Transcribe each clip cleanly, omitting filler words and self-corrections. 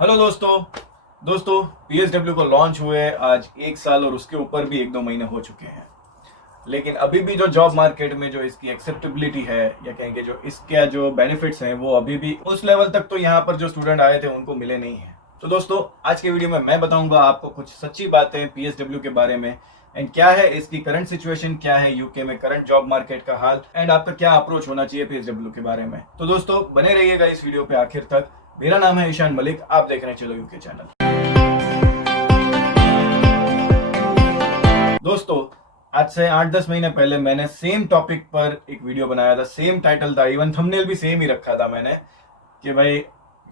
Hello दोस्तों PSW को launch हुए आज 1 साल और उसके ऊपर भी 1-2 महीने हो चुके हैं। लेकिन अभी भी जो जॉब मार्केट में जो इसकी एक्सेप्टेबिलिटी है या कहेंगे जो इसके जो बेनिफिट्स हैं वो अभी भी उस लेवल तक तो यहाँ पर जो स्टूडेंट आए थे उनको मिले नहीं हैं। तो दोस्तों आज के वीडियो में मैं बताऊंगा आपको कुछ सच्ची बातें PSW के बारे में एंड क्या है इसकी करंट सिचुएशन, क्या है यूके में करंट जॉब मार्केट का हाल एंड आपका क्या अप्रोच होना चाहिए PSW के बारे में। तो दोस्तों बने रहिएगा इस वीडियो पे आखिर तक। मेरा नाम है ईशान मलिक, आप देख रहे हैं चलो यूके चैनल। दोस्तों आज से 8-10 महीने पहले मैंने सेम टॉपिक पर एक वीडियो बनाया था, सेम टाइटल था, इवन थंबनेल भी सेम ही रखा था मैंने कि भाई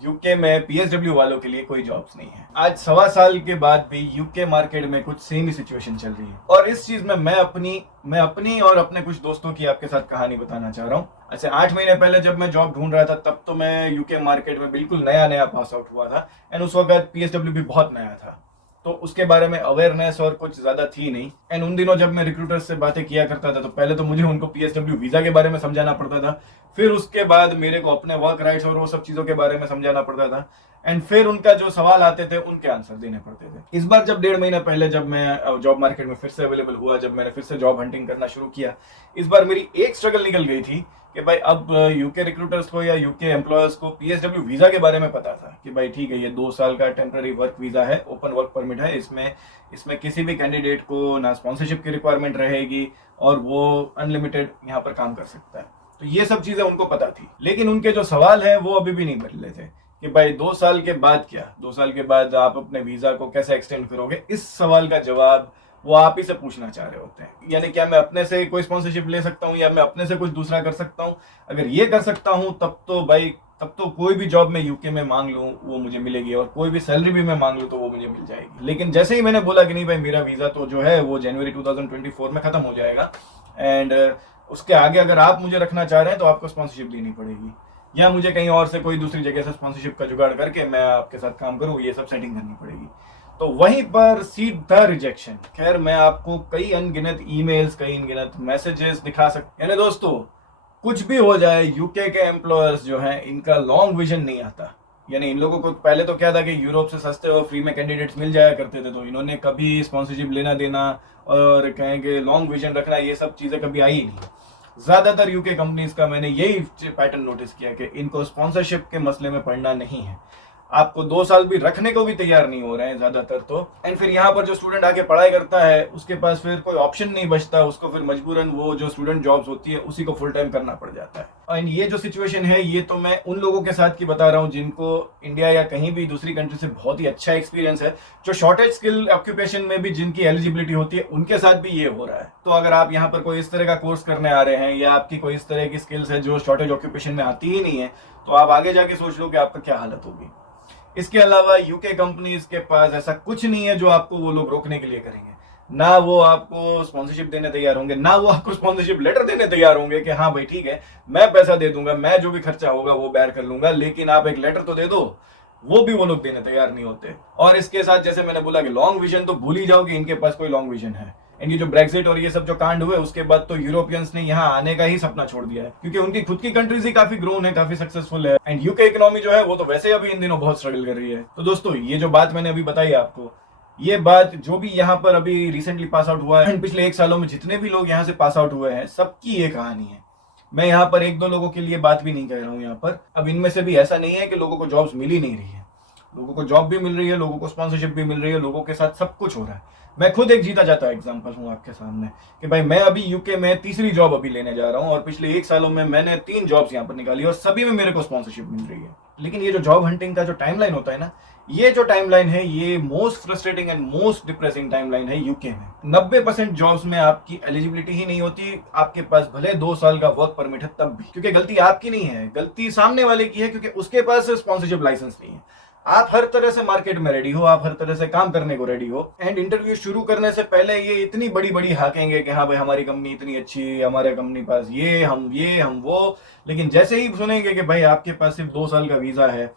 यूके में PSW वालों के लिए कोई जॉब्स नहीं है। आज 1.25 साल के बाद भी यूके मार्केट में कुछ सेम ही सिचुएशन चल रही है और इस चीज में मैं अपनी और अपने कुछ दोस्तों की आपके साथ कहानी बताना चाह रहा हूँ। ऐसे 8 महीने पहले जब मैं जॉब ढूंढ रहा था तब तो मैं यूके मार्केट में बिल्कुल नया पास आउट हुआ था एंड उस वक्त PSW भी बहुत नया था, तो उसके बारे में अवेयरनेस और कुछ ज्यादा थी नहीं। एंड उन दिनों जब मैं रिक्रूटर्स से बातें किया करता था तो पहले तो मुझे उनको PSW वीजा के बारे में समझाना पड़ता था, फिर उसके बाद मेरे को अपने वर्क राइट्स और वो सब चीजों के बारे में समझाना पड़ता था एंड फिर उनका जो सवाल आते थे उनके आंसर देने पड़ते थे। इस बार जब 1.5 महीने पहले जब मैं जॉब मार्केट में फिर से अवेलेबल हुआ, जब मैंने फिर से जॉब हंटिंग करना शुरू किया, इस बार मेरी एक स्ट्रगल निकल गई थी कि भाई अब यूके रिक्रूटर्स को या यूके एम्प्लॉयर्स को PSW वीजा के बारे में पता था कि भाई ठीक है ये 2 साल का टेम्पररी वर्क वीजा है, ओपन वर्क परमिट है, इसमें किसी भी कैंडिडेट को ना स्पॉन्सरशिप की रिक्वायरमेंट रहेगी और वो अनलिमिटेड यहाँ पर काम कर सकता है। तो ये सब चीजें उनको पता थी, लेकिन उनके जो सवाल है वो अभी भी नहीं बदले थे कि भाई 2 साल के बाद क्या, 2 साल के बाद आप अपने वीजा को कैसे एक्सटेंड करोगे। इस सवाल का जवाब वो आप ही से पूछना चाह रहे होते हैं। यानी क्या मैं अपने से कोई स्पॉन्सरशिप ले सकता हूँ या मैं अपने से कुछ दूसरा कर सकता हूँ? अगर ये कर सकता हूँ तब तो कोई भी जॉब मैं यूके में मांग लूँ वो मुझे मिलेगी और कोई भी सैलरी भी मैं मांग लूँ तो वो मुझे मिल जाएगी। लेकिन जैसे ही मैंने बोला कि नहीं भाई मेरा वीजा तो जो है वो जनवरी 2024 में खत्म हो जाएगा एंड उसके आगे अगर आप मुझे रखना चाह रहे हैं तो आपको स्पॉन्सरशिप लेनी पड़ेगी या मुझे कहीं और से कोई दूसरी जगह से स्पॉन्सरशिप का जुगाड़ करके मैं आपके साथ काम करूँ, ये सब सेटिंग करनी पड़ेगी। तो वहीं पर सीधा रिजेक्शन। खैर मैं आपको कई अनगिनत ईमेल्स, कई अनगिनत मैसेजेस दिखा सकते। यानी दोस्तों कुछ भी हो जाए यूके के एम्प्लॉयर्स जो हैं इनका लॉन्ग विजन नहीं आता। यानी इन लोगों को पहले तो क्या था कि यूरोप से सस्ते और फ्री में कैंडिडेट्स मिल जाया करते थे, तो इन्होंने कभी स्पॉन्सरशिप लेना देना और कहेंगे लॉन्ग विजन रखना ये सब चीजें कभी आई ही नहीं। ज्यादातर यूके कंपनीज का मैंने यही पैटर्न नोटिस किया कि इनको स्पॉन्सरशिप के मसले में पड़ना नहीं है, आपको 2 साल भी रखने को भी तैयार नहीं हो रहे हैं ज्यादातर तो। एंड फिर यहाँ पर जो स्टूडेंट आके पढ़ाई करता है उसके पास फिर कोई ऑप्शन नहीं बचता, उसको फिर मजबूरन वो जो स्टूडेंट जॉब्स होती है उसी को फुल टाइम करना पड़ जाता है। एंड ये जो सिचुएशन है ये तो मैं उन लोगों के साथ की बता रहा हूँ जिनको इंडिया या कहीं भी दूसरी कंट्री से बहुत ही अच्छा एक्सपीरियंस है, जो शॉर्टेज स्किल ऑक्यूपेशन में भी जिनकी एलिजिबिलिटी होती है उनके साथ भी ये हो रहा है। तो अगर आप यहाँ पर कोई इस तरह का कोर्स करने आ रहे हैं या आपकी कोई इस तरह की स्किल्स है जो शॉर्टेज ऑक्यूपेशन में आती ही नहीं है, तो आप आगे जाके सोच लो कि आपका क्या हालत होगी। इसके अलावा यूके कंपनीज के पास ऐसा कुछ नहीं है जो आपको वो लोग रोकने के लिए करेंगे। ना वो आपको स्पॉन्सरशिप देने तैयार होंगे, ना वो आपको स्पॉन्सरशिप लेटर देने तैयार होंगे कि हाँ भाई ठीक है मैं पैसा दे दूंगा, मैं जो भी खर्चा होगा वो बेयर कर लूंगा, लेकिन आप एक लेटर तो दे दो। वो भी वो लोग देने तैयार नहीं होते। और इसके साथ जैसे मैंने बोला कि लॉन्ग विजन तो भूल ही जाओ कि इनके पास कोई लॉन्ग विजन है। इनकी जो ब्रेक्सिट और ये सब जो कांड हुए उसके बाद तो यूरोपियंस ने यहाँ आने का ही सपना छोड़ दिया है, क्योंकि उनकी खुद की कंट्रीज ही काफी ग्रोन है, काफी सक्सेसफुल है एंड यूके इकोनॉमी जो है वो तो वैसे अभी इन दिनों बहुत स्ट्रगल कर रही है। तो दोस्तों ये जो बात मैंने अभी बताई आपको, ये बात जो भी यहाँ पर अभी रिसेंटली पास आउट हुआ है, पिछले 1 सालों में जितने भी लोग यहाँ से पास आउट हुए हैं सबकी ये कहानी है। मैं यहाँ पर 1-2 लोगों के लिए बात भी नहीं कह रहा हूँ यहाँ पर। अब इनमें से भी ऐसा नहीं है कि लोगों को जॉब्स मिल ही नहीं रही है, लोगों को जॉब भी मिल रही है, लोगों को स्पॉन्सरशिप भी मिल रही है, लोगों के साथ सब कुछ हो रहा है। मैं खुद एक जीता जाता एग्जांपल हूँ आपके सामने कि भाई मैं अभी यूके में तीसरी जॉब अभी लेने जा रहा हूँ और पिछले 1 सालों में मैंने 3 जॉब्स यहाँ पर निकाली और सभी में मेरे को स्पॉन्सरशिप मिल रही है। लेकिन ये जो जॉब हंटिंग का जो टाइमलाइन होता है ना, ये जो टाइमलाइन है ये most frustrating and most depressing timeline है यूके में। 90% जॉब्स में आपकी एलिजिबिलिटी ही नहीं होती, आपके पास भले 2 साल का वर्क परमिट है तब भी, क्योंकि गलती आपकी नहीं है, गलती सामने वाले की है, क्योंकि उसके पास स्पॉन्सरशिप लाइसेंस नहीं है। आप हर तरह से मार्केट में रेडी हो, आप हर तरह से काम करने को रेडी हो एंड इंटरव्यू शुरू करने से पहले ये इतनी बड़ी बड़ी हाकेंगे कि हाँ भाई हमारी कंपनी इतनी अच्छी है, हमारे कंपनी पास ये हम वो। लेकिन जैसे ही सुनेंगे कि भाई आपके पास सिर्फ 2 साल का वीजा है,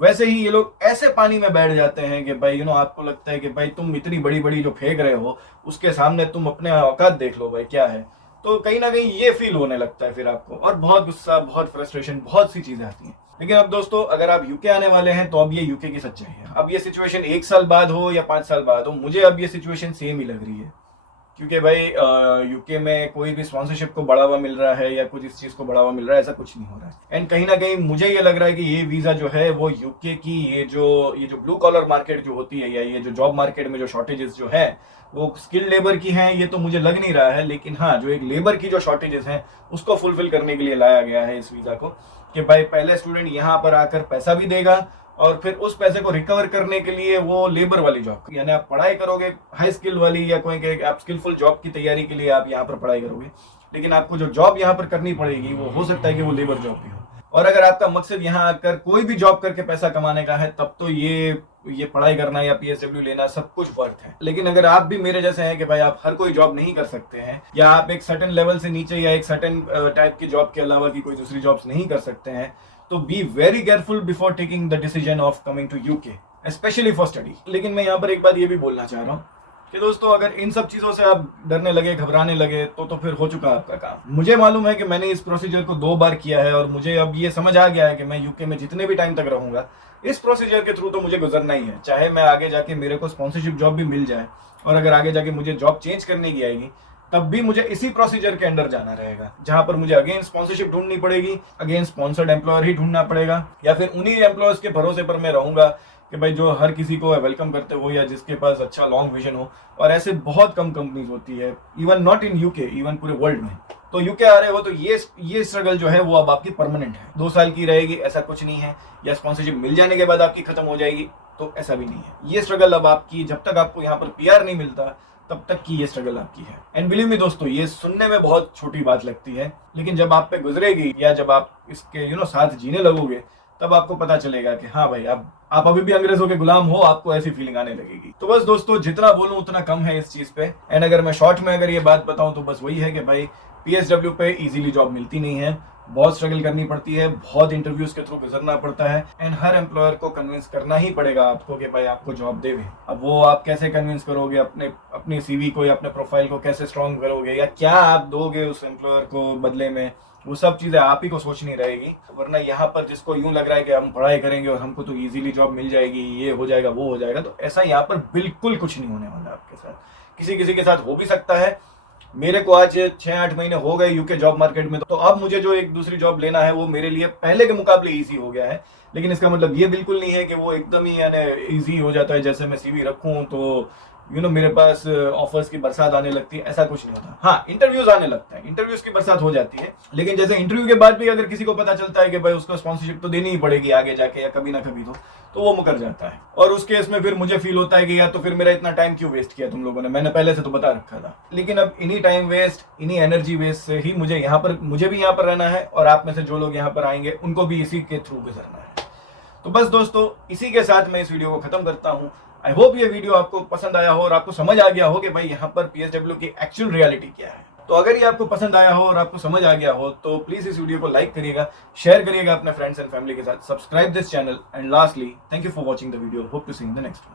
वैसे ही ये लोग ऐसे पानी में बैठ जाते हैं कि भाई आपको लगता है कि भाई तुम इतनी बड़ी बड़ी जो फेंक रहे हो उसके सामने तुम अपने औकात देख लो भाई क्या है। तो कहीं ना कहीं ये फील होने लगता है फिर आपको, और बहुत गुस्सा, बहुत फ्रस्ट्रेशन, बहुत सी चीजें आती हैं। लेकिन अब दोस्तों अगर आप यूके आने वाले हैं तो अब ये यूके की सच्चाई है। अब ये सिचुएशन 1 साल बाद हो या 5 साल बाद हो, मुझे अब ये सिचुएशन सेम ही लग रही है। क्योंकि भाई यूके में कोई भी स्पॉन्सरशिप को बढ़ावा मिल रहा है या कुछ इस चीज़ को बढ़ावा मिल रहा है, ऐसा कुछ नहीं हो रहा है। एंड कहीं ना कहीं मुझे ये लग रहा है कि ये वीज़ा जो है वो यूके की ये जो ब्लू कॉलर मार्केट जो होती है या ये जो जॉब मार्केट में जो शॉर्टेजेस जो है वो स्किल्ड लेबर की हैं, ये तो मुझे लग नहीं रहा है। लेकिन हाँ, जो एक लेबर की जो शॉर्टेजेस हैं उसको फुलफिल करने के लिए लाया गया है इस वीज़ा को, कि भाई पहले स्टूडेंट यहाँ पर आकर पैसा भी देगा और फिर उस पैसे को रिकवर करने के लिए वो लेबर वाली जॉब, यानी आप पढ़ाई करोगे हाई स्किल वाली या कोई आप स्किलफुल जॉब की तैयारी के लिए आप यहाँ पर पढ़ाई करोगे, लेकिन आपको जो जॉब यहाँ पर करनी पड़ेगी वो हो सकता है कि वो लेबर जॉब भी हो। और अगर आपका मकसद यहाँ आकर कोई भी जॉब करके पैसा कमाने का है, तब तो ये पढ़ाई करना या पीएसडब्ल्यू लेना सब कुछ वर्थ है। लेकिन अगर आप भी मेरे जैसे हैं कि भाई आप हर कोई जॉब नहीं कर सकते हैं, या आप एक सर्टेन लेवल से नीचे या एक सर्टेन टाइप की जॉब के अलावा की कोई दूसरी जॉब्स नहीं कर सकते हैं, तो be very careful before taking the decision of coming to UK, specially for study. लेकिन मैं यहाँ पर एक बात ये भी बोलना चाह रहा हूँ कि दोस्तों अगर इन सब चीज़ों से आप डरने लगे, घबराने लगे, तो फिर हो चुका आपका काम। मुझे मालूम है कि मैंने इस प्रोसीजर को 2 बार किया है और मुझे अब ये समझ आ गया है कि मैं यूके में जितने भी टाइम तक रहूंगा इस प्रोसीजर के थ्रू तो मुझे गुजरना ही है। चाहे मैं आगे जाके मेरे को स्पॉन्सरशिप जॉब भी मिल जाए और अगर आगे जाके मुझे जॉब चेंज करने की आएगी, तब भी मुझे इसी प्रोसीजर के अंडर जाना रहेगा, जहां पर मुझे अगेन स्पॉन्सरशिप ढूंढनी पड़ेगी, अगेन स्पॉन्सर्ड एम्प्लॉयर ही ढूंढना पड़ेगा, या फिर उन्हीं एम्प्लॉयर्स के भरोसे पर मैं रहूंगा कि भाई जो हर किसी को वेलकम करते हो या जिसके पास अच्छा लॉन्ग विजन हो। और ऐसे बहुत कम कंपनीज होती है, even not in UK, even पूरे वर्ल्ड में। तो यूके आ रहे हो तो ये स्ट्रगल जो है वो अब आपकी परमानेंट है, 2 साल की रहेगी ऐसा कुछ नहीं है, या स्पॉन्सरशिप मिल जाने के बाद आपकी खत्म हो जाएगी, तो ऐसा भी नहीं है। ये स्ट्रगल अब आपकी, जब तक आपको यहाँ पर पीआर नहीं मिलता तब तक की ये स्ट्रगल आपकी है। एंड बिलीव मी दोस्तों, ये सुनने में बहुत छोटी बात लगती है, लेकिन जब आप पे गुजरेगी या जब आप इसके साथ जीने लगोगे, तब आपको पता चलेगा कि हाँ भाई, अब आप अभी भी अंग्रेजों के गुलाम हो, आपको ऐसी फीलिंग आने लगेगी। तो बस दोस्तों, जितना बोलूं उतना कम है इस चीज पे। एंड अगर मैं शॉर्ट में अगर ये बात बताऊं तो बस वही है कि भाई पीएसडब्ल्यू पे इजीली जॉब मिलती नहीं है, बहुत स्ट्रगल करनी पड़ती है, बहुत इंटरव्यूज के थ्रू गुजरना पड़ता है, एंड हर एम्प्लॉयर को कन्विंस करना ही पड़ेगा आपको कि भाई आपको जॉब देवे। अब वो आप कैसे कन्विंस करोगे, अपने सीवी को या अपने प्रोफाइल को कैसे स्ट्रॉन्ग करोगे, या क्या आप दोगे उस एम्प्लॉयर को बदले में, वो सब चीज़ें आप ही को सोचनी रहेगी। वरना यहाँ पर जिसको यूं लग रहा है कि हम पढ़ाई करेंगे और हमको तो इजीली जॉब मिल जाएगी, ये हो जाएगा वो हो जाएगा, तो ऐसा यहाँ पर बिल्कुल कुछ नहीं होने वाला आपके साथ। किसी के साथ हो भी सकता है। मेरे को आज 6-8 महीने हो गए यूके जॉब मार्केट में, तो अब मुझे जो एक दूसरी जॉब लेना है वो मेरे लिए पहले के मुकाबले ईजी हो गया है। लेकिन इसका मतलब ये बिल्कुल नहीं है कि वो एकदम ही यानी ईजी हो जाता है, जैसे मैं सीवी रखूं तो मेरे पास ऑफर्स की बरसात आने लगती है, ऐसा कुछ नहीं होता। हाँ, इंटरव्यूज आने लगता है, इंटरव्यूज की बरसात हो जाती है, लेकिन जैसे इंटरव्यू के बाद भी अगर किसी को पता चलता है कि भाई उसको स्पॉन्सरशिप तो देनी ही पड़ेगी आगे जाके या कभी ना कभी, तो वो मुकर जाता है। और उस केस में फिर मुझे फील होता है कि यार तो फिर मेरा इतना टाइम क्यों वेस्ट किया तुम लोगों ने, मैंने पहले से तो बता रखा था। लेकिन अब इन्हीं टाइम वेस्ट, इन्हीं एनर्जी वेस्ट से ही मुझे भी यहाँ पर रहना है, और आप में से जो लोग यहाँ पर आएंगे उनको भी इसी के थ्रू गुजरना है। तो बस दोस्तों, इसी के साथ मैं इस वीडियो को खत्म करता हूँ। आई होप ये वीडियो आपको पसंद आया हो और आपको समझ आ गया हो कि भाई यहाँ पर पीएसडब्ल्यू की एक्चुअल रियलिटी क्या है। तो अगर ये आपको पसंद आया हो और आपको समझ आ गया हो तो प्लीज इस वीडियो को लाइक करिएगा, शेयर करिएगा अपने फ्रेंड्स एंड फैमिली के साथ, subscribe this channel, and lastly thank you for watching the video. Hope to see in the next one.